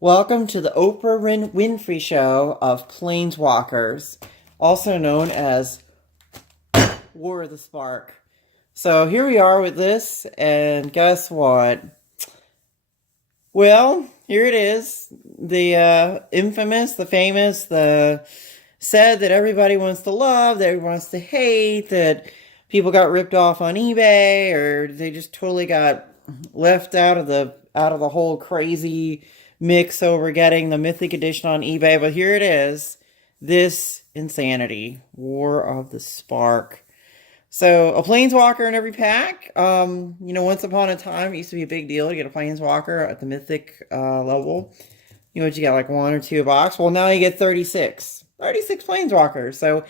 Welcome to the Oprah Winfrey Show of Planeswalkers, also known as War of the Spark. So here we are with this, and guess what? Well, here it is. The infamous, the famous, the said that everybody wants to love, that everyone wants to hate, that people got ripped off on eBay, or they just totally got left out of the whole crazy mix over getting the Mythic Edition on eBay. But here it is. This insanity. War of the Spark. So, a Planeswalker in every pack. Once upon a time, it used to be a big deal to get a Planeswalker at the Mythic level. You got like one or two a box. Well, now you get 36. 36 Planeswalkers. So,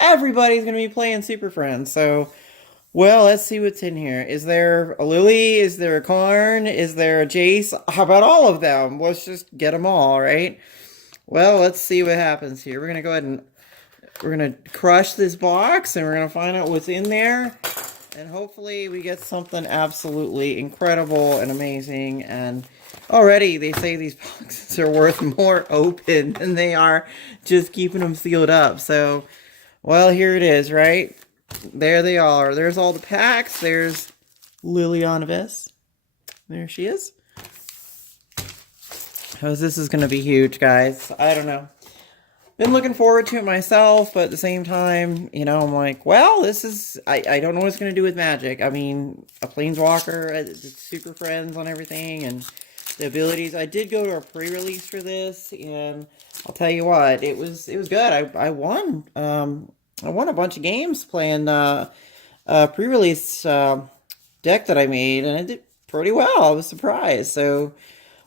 everybody's going to be playing Super Friends. So, well, let's see what's in here. Is there a Lily? Is there a Karn? Is there a Jace? How about all of them? Let's just get them all, right? Well, let's see what happens here. We're going to go ahead and we're going to crush this box, and we're going to find out what's in there. And hopefully we get something absolutely incredible and amazing. And already they say these boxes are worth more open than they are just keeping them sealed up. So, well, here it is, right? There they are. There's all the packs. There's Liliana Vess. There she is. Oh, this is going to be huge, guys. I don't know. Been looking forward to it myself, but at the same time, I'm like, well, this is... I don't know what it's going to do with Magic. I mean, a Planeswalker, Super Friends on everything, and the abilities. I did go to a pre-release for this, and I'll tell you what, it was good. I won. I won a bunch of games playing a pre-release deck that I made, and I did pretty well. I was surprised. So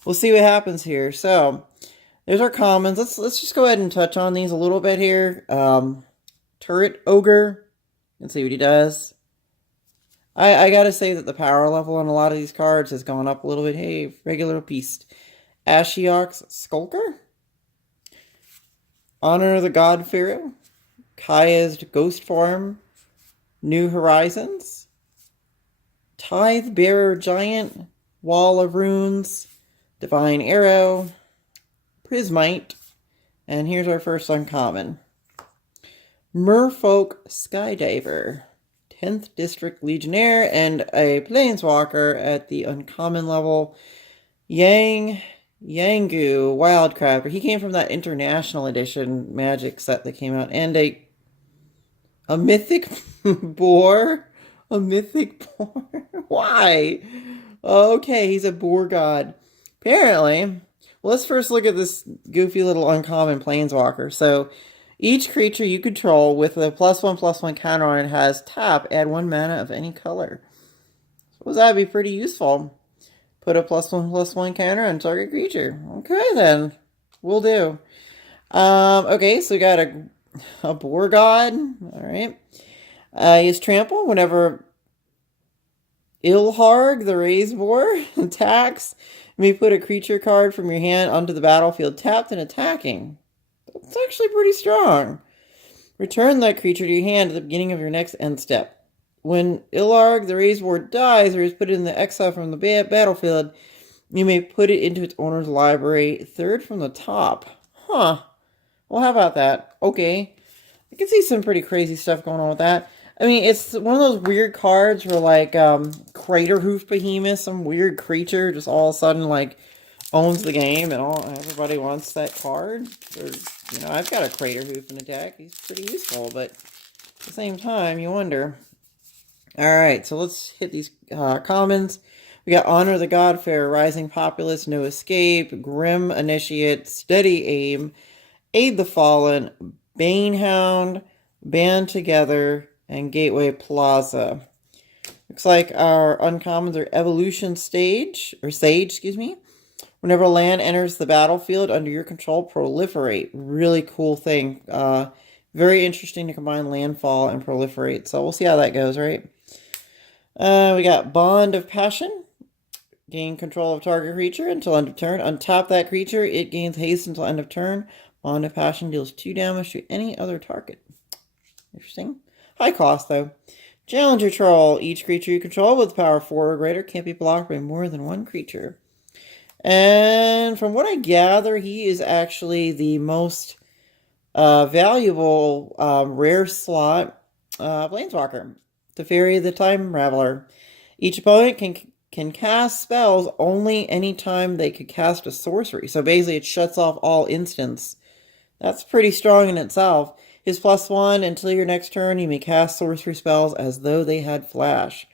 we'll see what happens here. So there's our commons. Let's just go ahead and touch on these a little bit here. Turret Ogre. Let's see what he does. I gotta say that the power level on a lot of these cards has gone up a little bit. Hey, regular beast. Ashiok's Skulker. Honor the God Pharaoh. Kaya's Ghost Farm, New Horizons, Tithe Bearer Giant, Wall of Runes, Divine Arrow, Prismite, and here's our first uncommon. Merfolk Skydiver, 10th District Legionnaire, and a Planeswalker at the uncommon level. Yangu Wildcrafter. He came from that International Edition Magic set that came out, and a mythic boar? A mythic boar? Why? Okay, he's a boar god. Apparently. Well, let's first look at this goofy little uncommon Planeswalker. So, each creature you control with a +1/+1 counter on it has tap, add 1 mana of any color. Suppose that'd be pretty useful. Put a +1/+1 counter on target creature. Okay, then. We'll do. Okay, so we got a boar god. Alright. He has trample whenever Ilharg, the raised boar, attacks. You may put a creature card from your hand onto the battlefield tapped and attacking. That's actually pretty strong. Return that creature to your hand at the beginning of your next end step. When Ilharg, the raised boar, dies or is put in the exile from the battlefield, you may put it into its owner's library, third from the top. Huh. Well, how about that? Okay. I can see some pretty crazy stuff going on with that. I mean, it's one of those weird cards where, like, Crater Hoof Behemoth, some weird creature, just all of a sudden, like, owns the game, and everybody wants that card. Or, I've got a Crater Hoof in the deck. He's pretty useful, but at the same time, you wonder. Alright, so let's hit these commons. We got Honor the God-Fair, Rising Populace, No Escape, Grim Initiate, Steady Aim, Aid the Fallen, Banehound, Band Together, and Gateway Plaza. Looks like our uncommons are Evolution Sage. Whenever a land enters the battlefield under your control, proliferate. Really cool thing. Very interesting to combine landfall and proliferate. So we'll see how that goes, right? We got Bond of Passion. Gain control of target creature until end of turn. Untap that creature. It gains haste until end of turn. Bond of Passion deals 2 damage to any other target. Interesting. High cost, though. Challenger Troll. Each creature you control with power 4 or greater can't be blocked by more than one creature. And from what I gather, he is actually the most valuable rare slot Planeswalker, the Fairy of the Time Raveler. Each opponent can cast spells only anytime they could cast a sorcery. So basically, it shuts off all instants. That's pretty strong in itself. His +1, until your next turn, you may cast sorcery spells as though they had flash.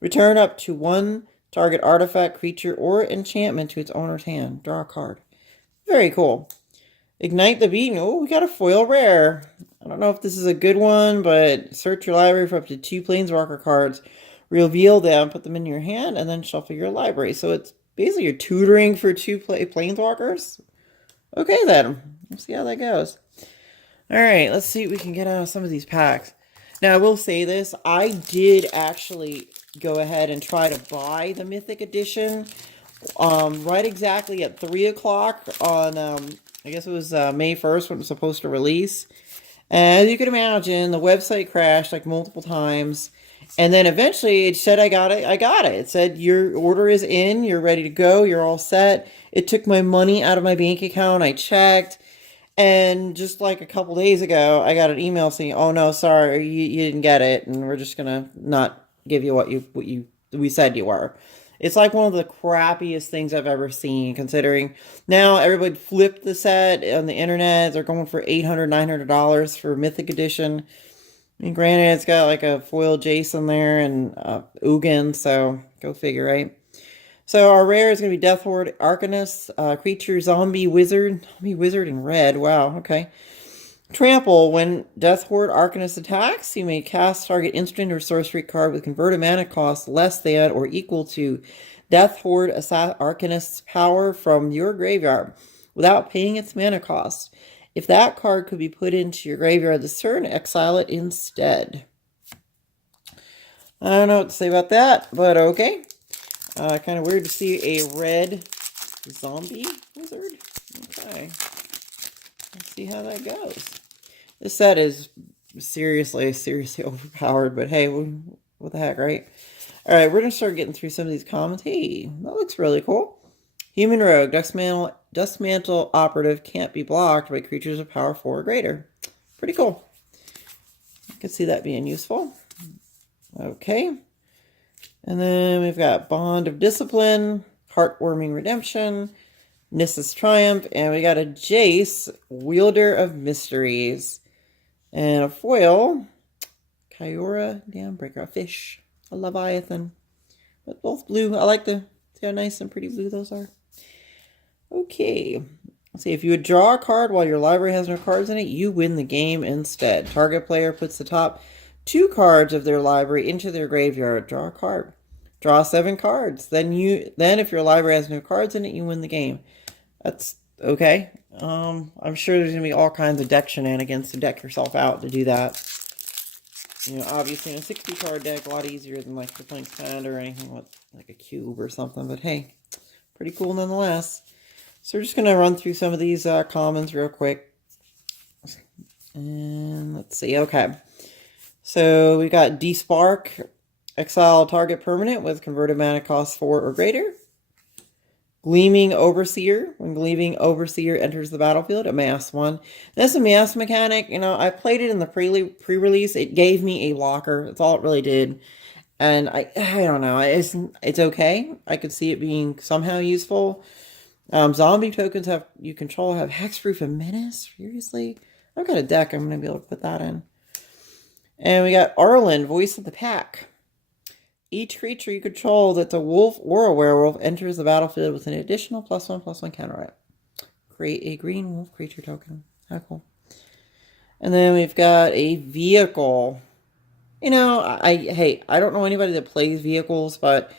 Return up to one target artifact, creature, or enchantment to its owner's hand. Draw a card. Very cool. Ignite the Beacon. Oh, we got a foil rare. I don't know if this is a good one, but search your library for up to 2 Planeswalker cards. Reveal them, put them in your hand, and then shuffle your library. So it's basically you're tutoring for 2 Planeswalkers. Okay then. Let's see how that goes. Alright, let's see what we can get out of some of these packs. Now, I will say this. I did actually go ahead and try to buy the Mythic Edition right exactly at 3 o'clock on, I guess it was May 1st when it was supposed to release. And as you can imagine, the website crashed like multiple times. And then eventually it said, I got it. It said, your order is in. You're ready to go. You're all set. It took my money out of my bank account. I checked. And just like a couple days ago, I got an email saying, oh, no, sorry, you didn't get it. And we're just going to not give you what we said you were. It's like one of the crappiest things I've ever seen, considering now everybody flipped the set on the internet. They're going for $800, $900 for Mythic Edition. I mean, granted, it's got like a foil Jason there and Ugin, so go figure, right? So our rare is going to be Death Horde Arcanist, creature, zombie, wizard in red. Wow, okay. Trample. When Death Horde Arcanist attacks, you may cast target instant or sorcery card with converted mana cost less than or equal to Death Horde Arcanist's power from your graveyard without paying its mana cost. If that card could be put into your graveyard this turn, exile it instead. I don't know what to say about that, but okay. Kind of weird to see a red zombie wizard. Okay. Let's see how that goes. This set is seriously overpowered, but hey, what the heck, right? Alright, we're going to start getting through some of these comments. Hey, that looks really cool. Human Rogue, Dustmantle Operative can't be blocked by creatures of power 4 or greater. Pretty cool. I can see that being useful. Okay. And then we've got Bond of Discipline, Heartwarming Redemption, Nissa's Triumph, and we got a Jace, Wielder of Mysteries. And a foil, Kyora Dambreaker, a fish, a Leviathan. But both blue. I like see how nice and pretty blue those are. Okay. Let's see, if you would draw a card while your library has no cards in it, you win the game instead. Target player puts the top 2 cards of their library into their graveyard. Draw a card. Draw 7 cards. Then if your library has no cards in it, you win the game. That's okay. I'm sure there's going to be all kinds of deck shenanigans to deck yourself out to do that. You know, obviously in a 60-card deck, a lot easier than like the Pink Panda or anything with like a cube or something. But hey, pretty cool nonetheless. So we're just going to run through some of these commons real quick. And let's see. Okay. So we got Despark, exile target permanent with converted mana cost 4 or greater. Gleaming Overseer. When Gleaming Overseer enters the battlefield, amass 1. That's a mass mechanic. You know, I played it in the pre-release. It gave me a locker. That's all it really did. And I don't know. It's okay. I could see it being somehow useful. Zombie tokens you control have Hexproof and Menace. Seriously? I've got a deck. I'm going to be able to put that in. And we got Arlen, Voice of the Pack. Each creature you control that's a wolf or a werewolf enters the battlefield with an additional +1/+1 counter. Create a green wolf creature token. How cool. And then we've got a vehicle. You know, I don't know anybody that plays vehicles, but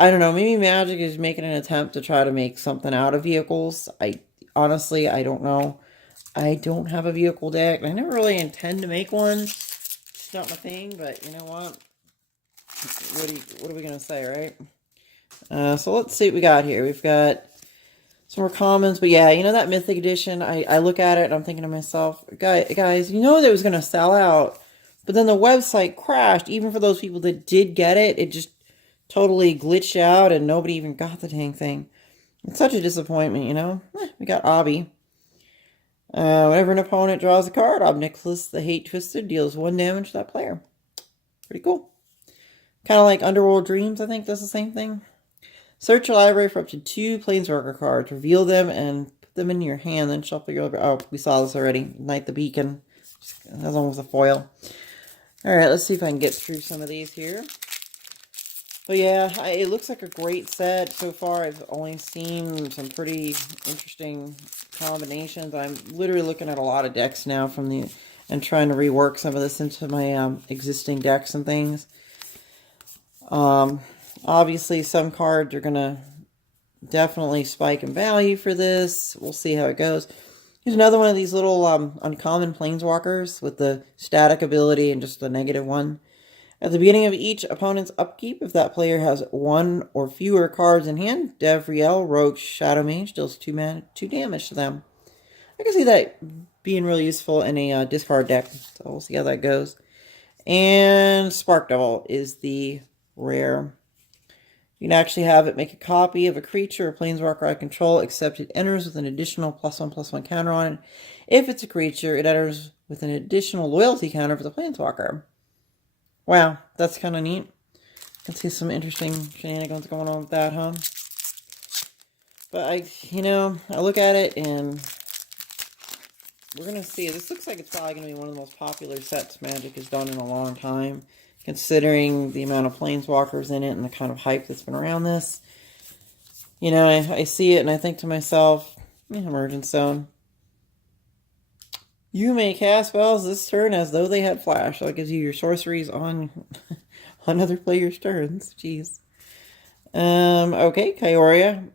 I don't know. Maybe Magic is making an attempt to try to make something out of vehicles. Honestly, I don't know. I don't have a vehicle deck. I never really intend to make one. It's not my thing, but you know what? What are we going to say, right? So let's see what we got here. We've got some more comments. But yeah, you know that Mythic Edition, I look at it and I'm thinking to myself, guys, you know that it was going to sell out. But then the website crashed. Even for those people that did get it, it just totally glitched out and nobody even got the dang thing. It's such a disappointment, you know? We got Obby. Whenever an opponent draws a card, Ob Nicholas the Hate Twisted deals 1 damage to that player. Pretty cool. Kind of like Underworld Dreams, I think does the same thing. Search your library for up to 2 Planeswalker cards. Reveal them and put them in your hand. Then shuffle your library. Oh, we saw this already. Ignite the Beacon. That's almost a foil. Alright, let's see if I can get through some of these here. But yeah, it looks like a great set so far. I've only seen some pretty interesting combinations. I'm literally looking at a lot of decks now and trying to rework some of this into my existing decks and things. Obviously, some cards are going to definitely spike in value for this. We'll see how it goes. Here's another one of these little uncommon planeswalkers with the static ability and just the -1. At the beginning of each opponent's upkeep, if that player has 1 or fewer cards in hand, Devriel, Rogue Shadow Mage deals 2 damage to them. I can see that being really useful in a discard deck, so we'll see how that goes. And Spark Devil is the rare. You can actually have it make a copy of a creature or planeswalker I control, except it enters with an additional +1/+1 counter on it. If it's a creature, it enters with an additional loyalty counter for the planeswalker. Wow, that's kind of neat. I can see some interesting shenanigans going on with that, huh? But I look at it and we're going to see. This looks like it's probably going to be one of the most popular sets Magic has done in a long time, considering the amount of planeswalkers in it and the kind of hype that's been around this. I see it and I think to myself, Emergence Zone. You may cast spells this turn as though they had flash. So it gives you your sorceries on other players' turns. Jeez. Okay, Kyoria.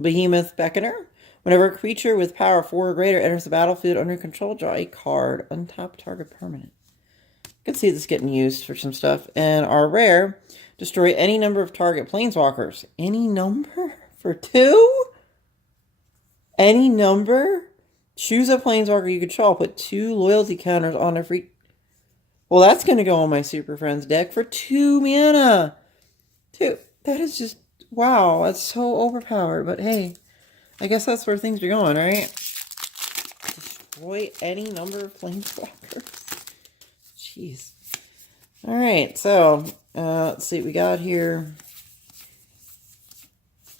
Behemoth Beckoner. Whenever a creature with power 4 or greater enters the battlefield under control, draw a card. Untap target permanent. I can see this getting used for some stuff. And our rare, destroy any number of target planeswalkers. Any number? For 2? Any number? Choose a planeswalker you control. Put 2 loyalty counters on every... Well, that's going to go on my Super Friends deck for 2 mana. 2. That is just... Wow, that's so overpowered. But hey, I guess that's where things are going, right? Destroy any number of planeswalkers. Jeez. Alright, so... let's see what we got here.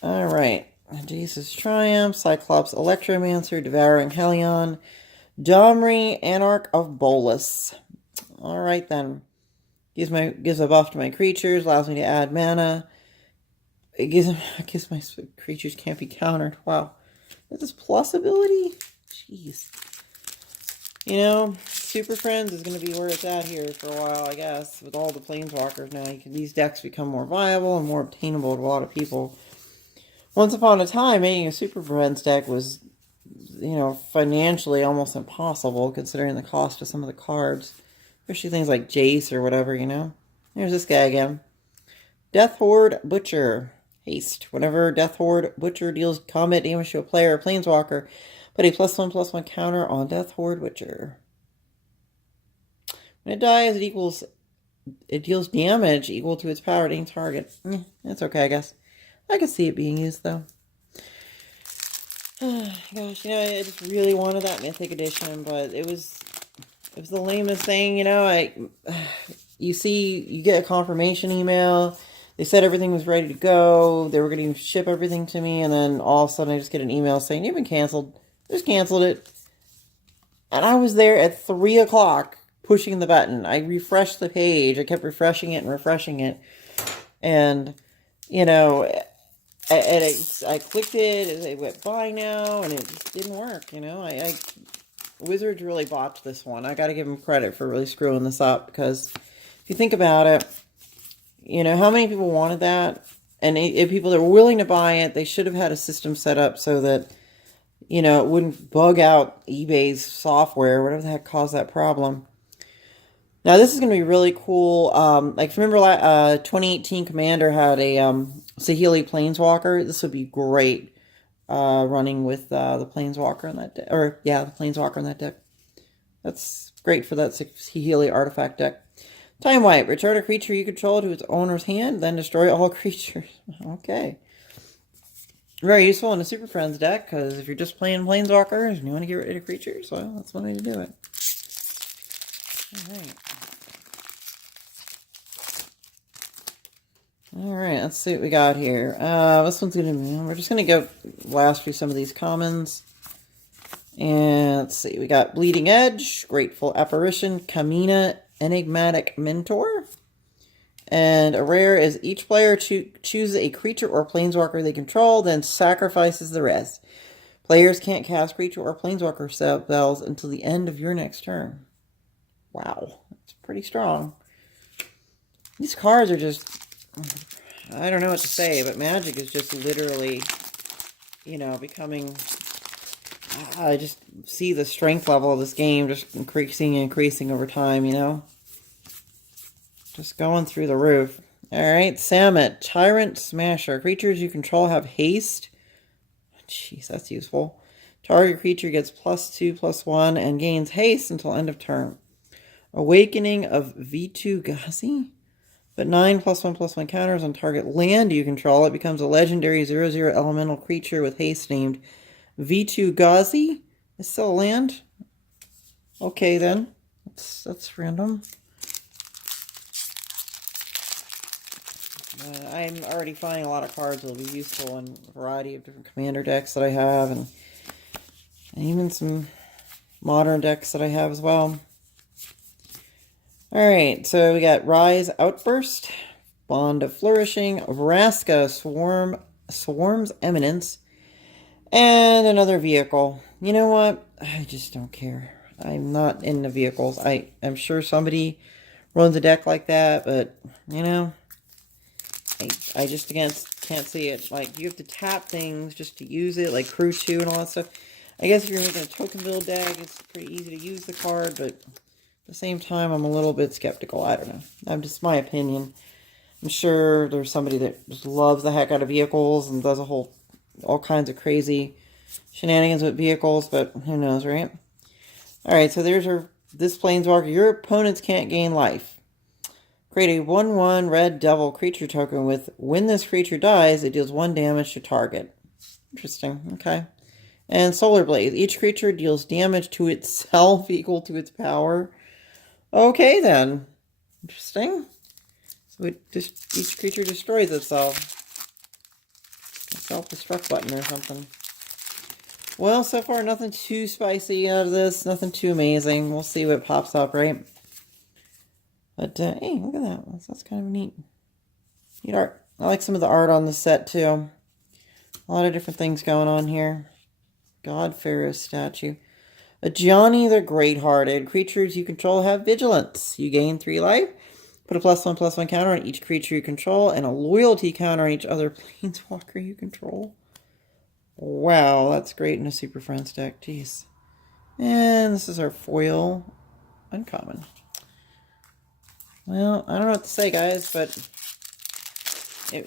Alright. Jesus Triumph, Cyclops Electromancer, Devouring Hellion, Domri, Anarch of Bolas. Alright then. Gives a buff to my creatures, allows me to add mana. I guess my creatures can't be countered. Wow. Is this plus ability? Jeez. Super Friends is going to be where it's at here for a while, I guess. With all the planeswalkers now, these decks become more viable and more obtainable to a lot of people. Once upon a time, making a Super Friends deck was, financially almost impossible, considering the cost of some of the cards. Especially things like Jace or whatever, There's this guy again. Death Horde Butcher. Haste. Whenever Death Horde Butcher deals combat damage to a player or planeswalker, put a +1/+1 counter on Death Horde Butcher. When it dies, it deals damage equal to its power to any target. That's okay, I guess. I could see it being used, though. Gosh, I just really wanted that Mythic Edition, but it was the lamest thing, you get a confirmation email. They said everything was ready to go. They were going to ship everything to me, and then all of a sudden I just get an email saying, you've been canceled. I just canceled it. And I was there at 3 o'clock pushing the button. I refreshed the page. I kept refreshing it and refreshing it. And, I clicked it, and it went buy now, and it just didn't work, Wizards really botched this one. I got to give them credit for really screwing this up, because if you think about it, how many people wanted that? And if people that were willing to buy it, they should have had a system set up so that, it wouldn't bug out eBay's software, whatever the heck caused that problem. Now, this is going to be really cool. Remember 2018 Commander had a Saheeli Planeswalker? This would be great running with the Planeswalker in that deck. Or, yeah, the Planeswalker in that deck. That's great for that Saheeli artifact deck. Time Wipe. Return a creature you control to its owner's hand, then destroy all creatures. Okay. Very useful in a Super Friends deck, because if you're just playing Planeswalkers and you want to get rid of creatures, well, that's one way to do it. Alright. Alright, let's see what we got here. This one's going to be... We're just going to go blast through some of these commons. And let's see, we got Bleeding Edge, Grateful Apparition, Kamina, Enigmatic Mentor. And a rare is each player chooses a creature or planeswalker they control, then sacrifices the rest. Players can't cast creature or planeswalker spells until the end of your next turn. Wow, that's pretty strong. These cards are just... I don't know what to say, but Magic is just literally, you know, becoming... I just see the strength level of this game just increasing and increasing over time, you know? Just going through the roof. Alright, Samet, Tyrant Smasher. Creatures you control have haste. Jeez, that's useful. Target creature gets +2/+1 and gains haste until end of turn. Awakening of V2 Gazi. But 9/+1/+1 counters on target land you control. It becomes a legendary 0/0 elemental creature with haste named V2 Gazi. Is still a land? Okay then. That's random. I'm already finding a lot of cards that will be useful in a variety of different commander decks that I have, and even some modern decks that I have as well. Alright, so we got Rise Outburst, Bond of Flourishing, Vraska, Swarm's Eminence, and another vehicle. You know what? I just don't care. I'm not into vehicles. I'm sure somebody runs a deck like that, but, you know... I just can't see it. Like, you have to tap things just to use it, like Crew 2 and all that stuff. I guess if you're making a token build deck, it's pretty easy to use the card, but at the same time, I'm a little bit skeptical. I don't know. I'm just my opinion. I'm sure there's somebody that just loves the heck out of vehicles and does all kinds of crazy shenanigans with vehicles, but who knows, right? Alright, so there's this Planeswalker. Your opponents can't gain life. Create a 1/1 red devil creature token with, when this creature dies, it deals 1 damage to target. Interesting, okay. And Solar Blaze. Each creature deals damage to itself equal to its power. Okay then. Interesting. So each creature destroys itself. A self-destruct button or something. Well, so far nothing too spicy out of this. Nothing too amazing. We'll see what pops up, right? But, hey, look at that. That's kind of neat. Neat art. I like some of the art on the set, too. A lot of different things going on here. God Pharaoh's statue. A Johnny the Great-Hearted. Creatures you control have vigilance. You gain 3 life. Put a +1/+1 counter on each creature you control and a loyalty counter on each other planeswalker you control. Wow, that's great in a Super Friends deck. Jeez. And this is our foil uncommon. Well, I don't know what to say, guys, but,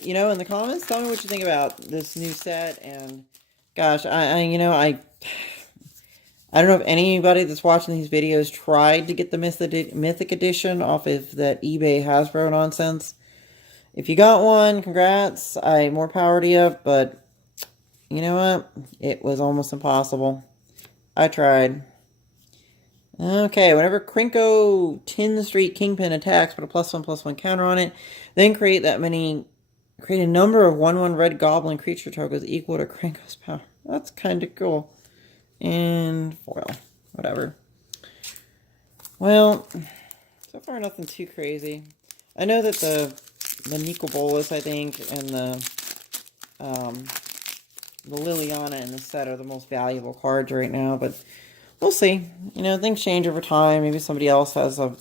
you know, in the comments, tell me what you think about this new set, and, gosh, I don't know if anybody that's watching these videos tried to get the Mythic Edition off of that eBay Hasbro nonsense. If you got one, congrats, more power to you, but, you know what, it was almost impossible. I tried. Okay, whenever Krinko Tin Street Kingpin attacks, put a +1/+1 counter on it. Then create a number of 1/1 red goblin creature tokens equal to Krinko's power. That's kind of cool. And foil. Whatever. Well, so far nothing too crazy. I know that the Nico Bolas, I think, and the Liliana in the set are the most valuable cards right now, but we'll see. You know, things change over time. Maybe somebody else has a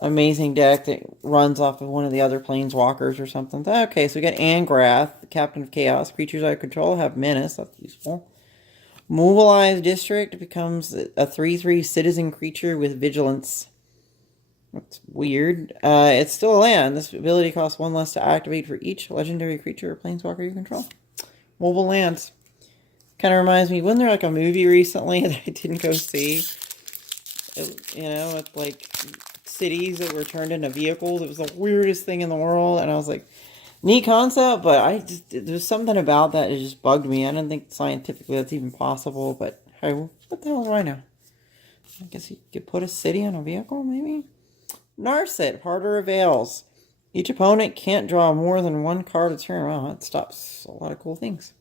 amazing deck that runs off of one of the other Planeswalkers or something. Okay, so we got Angrath, the Captain of Chaos. Creatures I control have menace. That's useful. Mobilized District becomes a 3/3 citizen creature with vigilance. That's weird. It's still a land. This ability costs 1 less to activate for each legendary creature or Planeswalker you control. Mobile lands. Kind of reminds me, wasn't there like a movie recently that I didn't go see? You know, with like cities that were turned into vehicles. It was the weirdest thing in the world. And I was like, Neat concept, but there's something about that that just bugged me. I don't think scientifically that's even possible, but hey, what the hell do I know? I guess you could put a city on a vehicle, maybe? Narset, harder avails. Each opponent can't draw more than one card a turn. Wow, that stops a lot of cool things.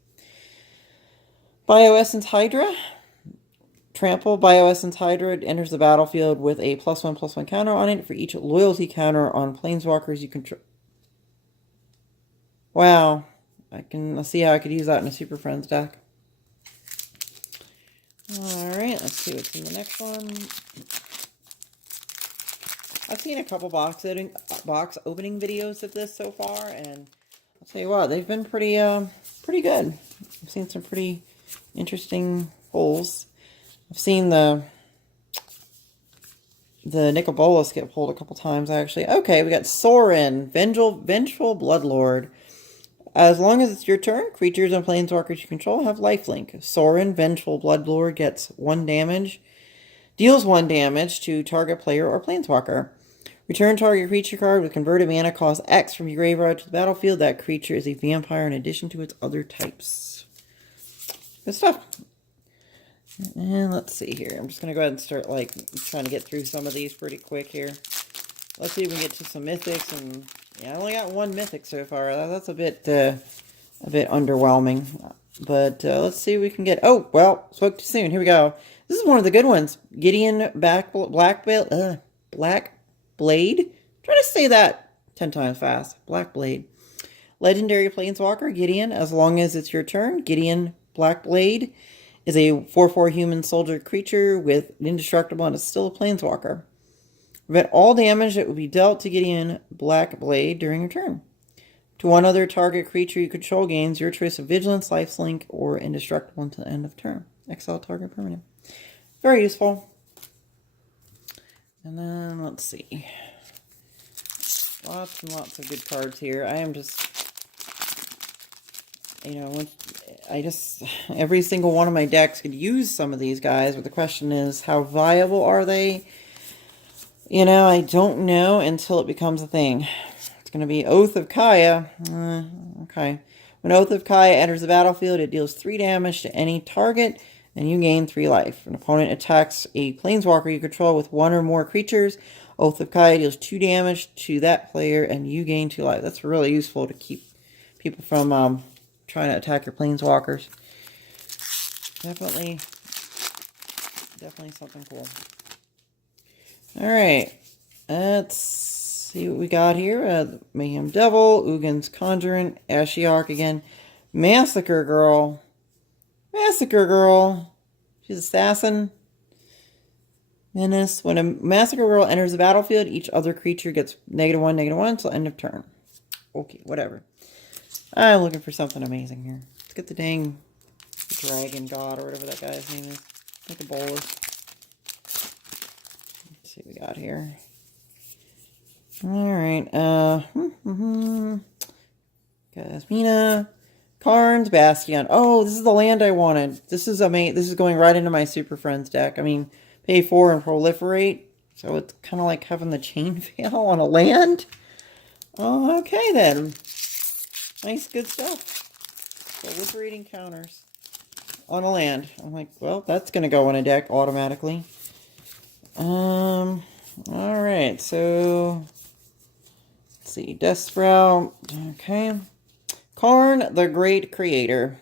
Bioessence Hydra. Trample, Bioessence Hydra enters the battlefield with a +1/+1 counter on it for each loyalty counter on planeswalkers you control. Wow. Let's see how I could use that in a Super Friends deck. Alright, let's see what's in the next one. I've seen a couple box opening videos of this so far, and I'll tell you what, they've been pretty good. I've seen some pretty interesting pulls. I've seen the Nicol Bolas get pulled a couple times, actually. Okay, we got Sorin, Vengeful Bloodlord. As long as it's your turn, creatures and planeswalkers you control have lifelink. Sorin, Vengeful Bloodlord, gets 1 damage. Deals 1 damage to target player or planeswalker. Return target creature card with converted mana cost X from your graveyard to the battlefield. That creature is a vampire in addition to its other types. Good stuff. And let's see here. I'm just going to go ahead and start, trying to get through some of these pretty quick here. Let's see if we can get to some Mythics. And yeah, I only got 1 Mythic so far. That's a bit underwhelming. But let's see if we can get... Oh, well, spoke too soon. Here we go. This is one of the good ones. Gideon Black Blade. Try to say that 10 times fast. Black Blade. Legendary Planeswalker, Gideon. As long as it's your turn, Gideon Black Blade is a 4/4 human soldier creature with indestructible and is still a planeswalker. Prevent all damage that would be dealt to Gideon Black Blade during your turn. To one other target creature you control gains your choice of Vigilance, Lifelink, or Indestructible until the end of turn. Exile target permanent. Very useful. And then, let's see. Lots and lots of good cards here. I am just... every single one of my decks could use some of these guys, but the question is, how viable are they? I don't know until it becomes a thing. It's going to be Oath of Kaya. Okay. When Oath of Kaya enters the battlefield, it deals 3 damage to any target, and you gain 3 life. An opponent attacks a planeswalker you control with 1 or more creatures. Oath of Kaya deals 2 damage to that player, and you gain 2 life. That's really useful to keep people from trying to attack your planeswalkers. Definitely something cool. Alright, let's see what we got here. Mayhem Devil, Ugin's Conjurant, Ashiok again. Massacre Girl. She's Assassin. Menace. When a Massacre Girl enters the battlefield, each other creature gets -1/-1 until end of turn. Okay, whatever. I'm looking for something amazing here. Let's get the dang Dragon God or whatever that guy's name is. Like a Bolas. Let's see what we got here. Alright, Gasmina. Karn's Bastion. Oh, this is the land I wanted. This is going right into my Super Friends deck. I mean, pay 4 and proliferate. So it's kind of like having the chain fail on a land. Oh, okay then. Nice, good stuff. Proliferating counters on a land. I'm like, well, that's going to go in a deck automatically. Alright, so... Let's see. Death Sprout. Okay. Karn, the Great Creator.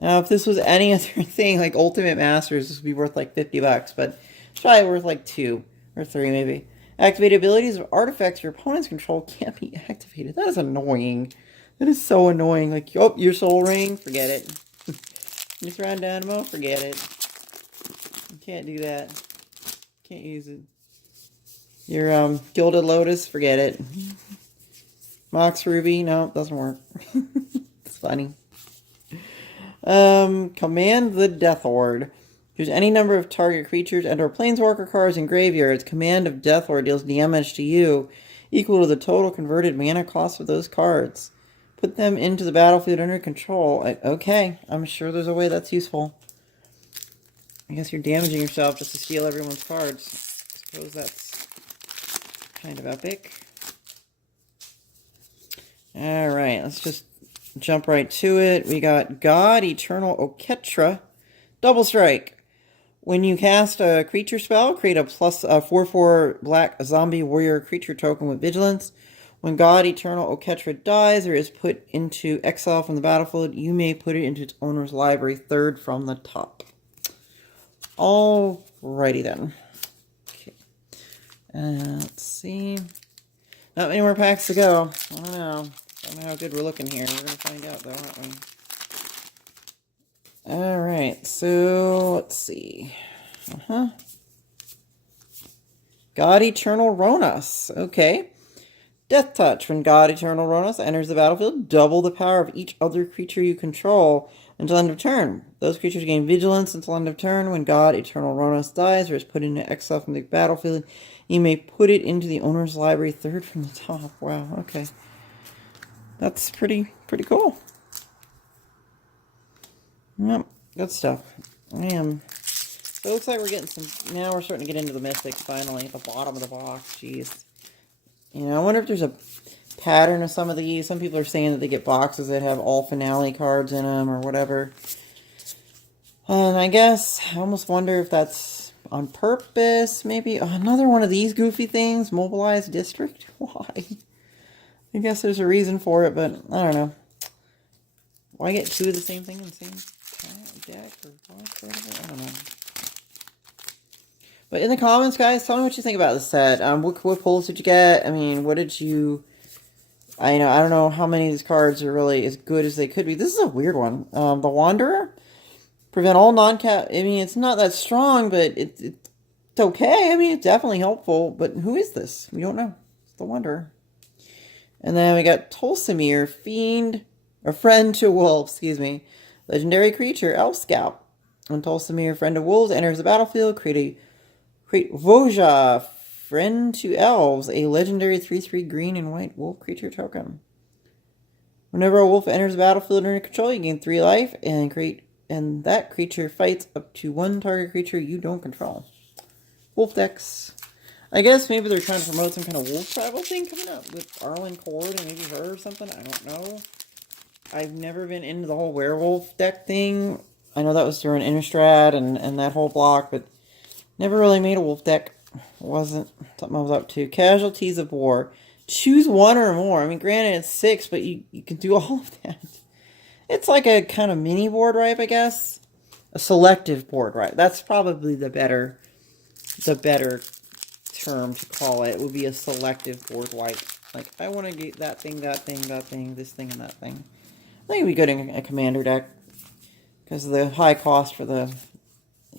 Now, if this was any other thing, like Ultimate Masters, this would be worth like $50, but it's probably worth like 2 or 3 maybe. Activated abilities of artifacts your opponent's control can't be activated. That is annoying. That is so annoying. Like, oh, your Soul Ring, forget it. Your Thron Dynamo, forget it. You can't do that. Can't use it. Your Gilded Lotus, forget it. Mox Ruby, no, doesn't work. It's funny. Command the Death Horde. There's any number of target creatures and or planeswalker cards in graveyards. Command of Death Horde deals damage to you equal to the total converted mana cost of those cards. Put them into the battlefield under control. Okay, I'm sure there's a way that's useful. I guess you're damaging yourself just to steal everyone's cards. I suppose that's kind of epic. Alright, let's just jump right to it. We got God, Eternal Oketra, Double Strike. When you cast a creature spell, create a plus 4/4 black zombie warrior creature token with vigilance. When God Eternal Oketra dies or is put into exile from the battlefield, you may put it into its owner's library, third from the top. Alrighty then. Okay. Let's see. Not many more packs to go. I don't know. I don't know how good we're looking here. We're going to find out though, aren't we? Alright, so let's see. God Eternal Ronas. Okay. Death Touch. When God Eternal Ronas enters the battlefield, double the power of each other creature you control until end of turn. Those creatures gain vigilance until end of turn. When God Eternal Ronas dies or is put into exile from the battlefield, you may put it into the owner's library, third from the top. Wow, okay. That's pretty cool. Yep, good stuff. So it looks like we're getting some, now we're starting to get into the Mythics finally, at the bottom of the box. Jeez. You know, I wonder if there's a pattern of some of these. Some people are saying that they get boxes that have all finale cards in them or whatever. And I guess I almost wonder if that's on purpose. Maybe another one of these goofy things. Mobilized District? Why? I guess there's a reason for it, but I don't know. Why get two of the same thing in the same deck or box? I don't know. But in the comments, guys, tell me what you think about this set. What pulls did you get? I mean, what did you... I don't know how many of these cards are really as good as they could be. This is a weird one. The Wanderer. Prevent all non-cap... I mean, it's not that strong, but it's okay. I mean, it's definitely helpful. But who is this? We don't know. It's the Wanderer. And then we got Tolsimir, Fiend... Or Friend to Wolves, excuse me. Legendary creature, Elf Scout. When Tolsimir, Friend of Wolves, enters the battlefield, create Voja, Friend to Elves, a legendary 3/3 green and white wolf creature token. Whenever a wolf enters the battlefield under control, you gain 3 life and that creature fights up to 1 target creature you don't control. Wolf decks. I guess maybe they're trying to promote some kind of wolf tribal thing coming up with Arlen Cord and maybe her or something. I don't know. I've never been into the whole werewolf deck thing. I know that was during Innistrad and that whole block, but never really made a wolf deck. Wasn't something I was up to. Casualties of War. Choose 1 or more. I mean, granted it's 6, but you can do all of that. It's like a kind of mini board wipe, I guess. A selective board wipe. That's probably the better term to call it. It would be a selective board wipe. Like, I want to get that thing, that thing, that thing, this thing, and that thing. I think it'd be good in a commander deck. Because of the high cost for the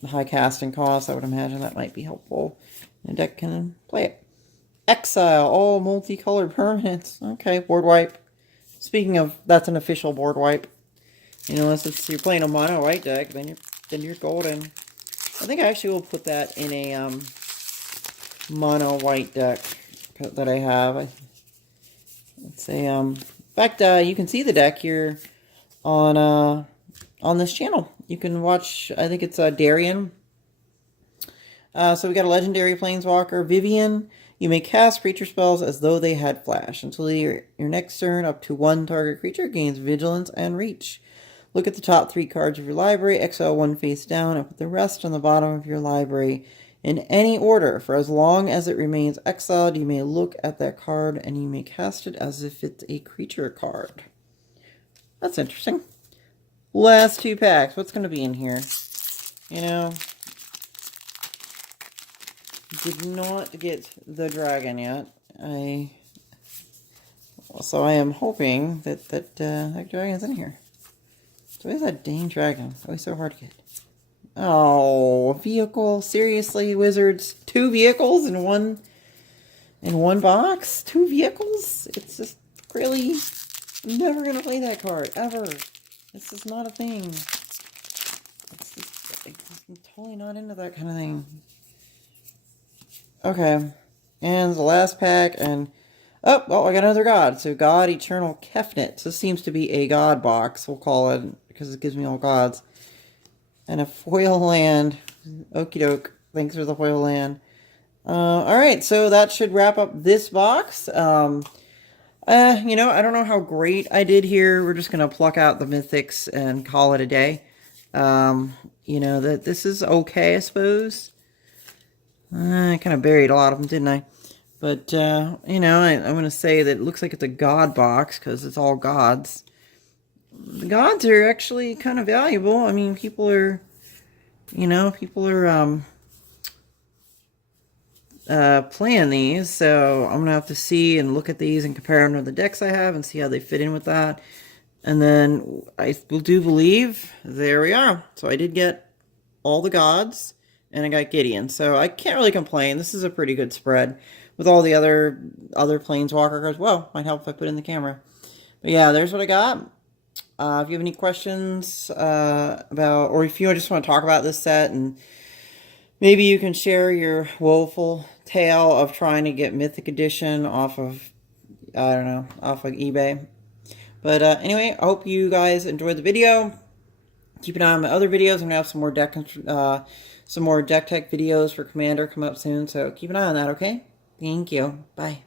high casting cost, I would imagine that might be helpful. The deck can play it. Exile, all multicolored permanents. Okay, board wipe. Speaking of, that's an official board wipe. You know, unless you're playing a mono white deck, then you're golden. I think I actually will put that in a mono white deck that I have. It's a in fact, you can see the deck here on this channel. You can watch. I think it's Darien. So we got a legendary planeswalker, Vivian. You may cast creature spells as though they had flash. Until your next turn, up to 1 target creature gains vigilance and reach. Look at the top 3 cards of your library, exile 1 face down, and put the rest on the bottom of your library in any order. For as long as it remains exiled, you may look at that card and you may cast it as if it's a creature card. That's interesting. Last 2 packs. What's going to be in here? You know, did not get the dragon yet. So I am hoping that that dragon's in here. So where's that dang dragon? It's always so hard to get. Oh, vehicle? Seriously, Wizards? 2 vehicles in one box? 2 vehicles? It's just really... I'm never gonna play that card, ever. This is not a thing. It's just, I'm totally not into that kind of thing. Okay. And the last pack, and... Oh, well, I got another god. So, God Eternal Kefnet. So, this seems to be a god box, we'll call it, because it gives me all gods. And a foil land. Okie doke. Thanks for the foil land. Alright, so that should wrap up this box. You know, I don't know how great I did here. We're just gonna pluck out the Mythics and call it a day. You know, that this is okay, I suppose. I kind of buried a lot of them, didn't I? But, you know, I'm going to say that it looks like it's a god box because it's all gods. The gods are actually kind of valuable. I mean, people are, you know, playing these. So I'm going to have to see and look at these and compare them to the decks I have and see how they fit in with that. And then I do believe, there we are. So I did get all the gods, and I got Gideon. So I can't really complain. This is a pretty good spread with all the other Planeswalker cards. Well, might help if I put in the camera. But yeah, there's what I got. If you have any questions about, or if you just want to talk about this set, and maybe you can share your woeful tale of trying to get Mythic Edition off of, I don't know, off of eBay. But anyway, I hope you guys enjoyed the video. Keep an eye on my other videos. I'm gonna have some more deck tech videos for Commander come up soon. So keep an eye on that, okay? Thank you. Bye.